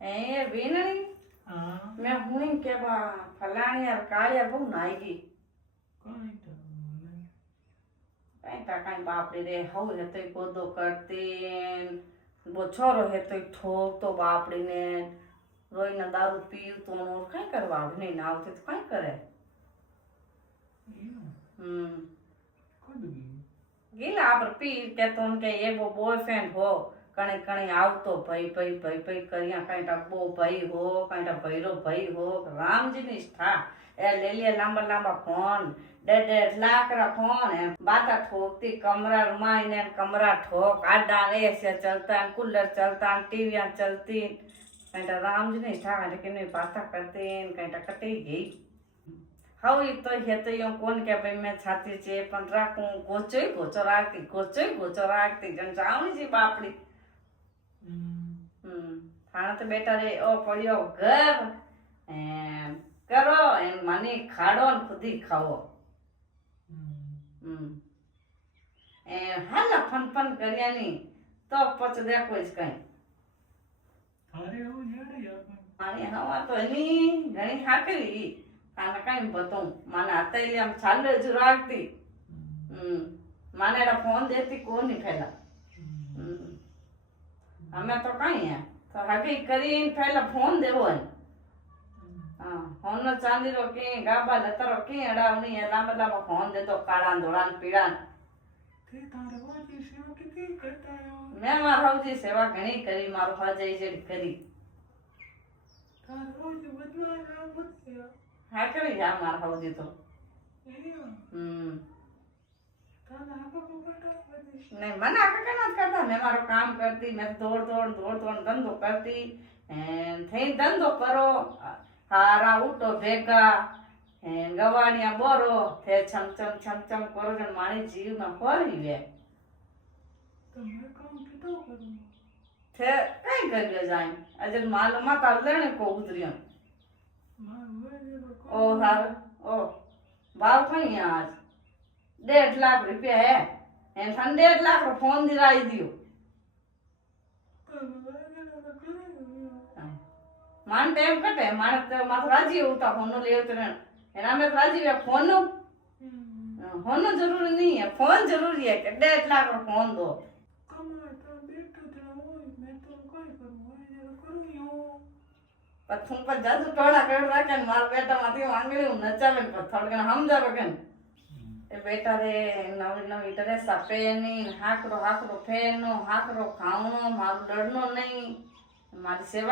એ વીણણી મેં હું કે ફલાણી યાર કાળ યાર બહુ નાઈ ગઈ કઈ કાંઈ બાપડી રે હવ હે તો ગોદો કરતી બોછોરો હે તો ઠોકતો બાપડીને રોઈને દારૂ પીવતો નો કઈ કરવા આવે નહીં આવતી તો કઈ કરે ગીલા આપડે પી કેતો કે એવો બોયફ્રેન્ડ હો કણી કણી આવતો ભાઈ ભાઈ ભાઈ ભાઈ કર્યા કઈ ટબો ભાઈ હો કઈ ટા ભૈરો ભાઈ હો રામજી ની સ્થા એ લે લે લાંબા લાંબા ફોન 1.5 લાખ ફોન એમ બાતા ઠોકતી કમરા રૂમાઈને કમરા ઠોક આડા એસી ચલતા કુલર ચલતા ટીવી ચલતી કઈ ટા રામજી ની સ્થા કે નહીં બાતા કરતી કઈ ટા કટી ગઈ હવે તો હેતો યો કોણ કે ભાઈ મેં છાતી છે પણ રાખું ગોચો રાખતી જણ જાવણી જી બાપડી થાણા તો બેટા રે ઓ પડ્યો ઘર એમ કરો એમ મને ખાડો ને ખુદી ખાવો એ હાલા ફન કર્યા ની તો પછી દેખો જ કઈ મારી હવા તો એની ઘણી હાકરી આને કઈ બતાવું મને અત્યારે આમ ચાલે જ રાખતી મને એના ફોન દેતી કોની પહેલા અમે તો કઈ તો હગી કરીને પહેલા ફોન દેવો હા ફોન નો ચાંદીરો કે ગાબા લતરો કે અડાવની એ લાંબા લાંબા ફોન દેતો કાળા ધોળા પીળા મેં મારા હવજી સેવા ઘણી કરી મારું હજાઈ જે કરી હા કરી જા મારા હવજી તો નહીં મને આખા કેમ જ કરતા મેં મારું કામ કરતી મેં દોડ ધંધો કરતી થઈ ધંધો કરો હારા ઉઠો ભેગા ગવાણિયા બોરો તે છમ કરો જણ મારી જીવમાં ફરી લે તે કઈ કર્યો જાય આજે માલ માતા લેણે કો ઉતર્યો ઓ હાર ઓ ભાવ કઈ આજ 1.5 લાખ રૂપિયા હે એમ 1.5 લાખ રો ફોન દિરાઈ દિયો માન ટાઈમ કટે માને તો માથ રાજી હોતા ફોન નો લેવ તો એના મે રાજી વે ફોન નો હોનો જરૂરી નહીં હે ફોન જરૂરી હે કે 1.5 લાખ રો ફોન દો પથું પર જાદુ ટોળા કર રાખે ને મારા બેટા માંથી આંગળી નચાવે ને થોડક સમજાવે કે એ બેટા રે નવી ડ્રેસ પહેની હાકરો ફેરનો હાકરો ખાવનો મારું ડરનો નહીં મારી સેવા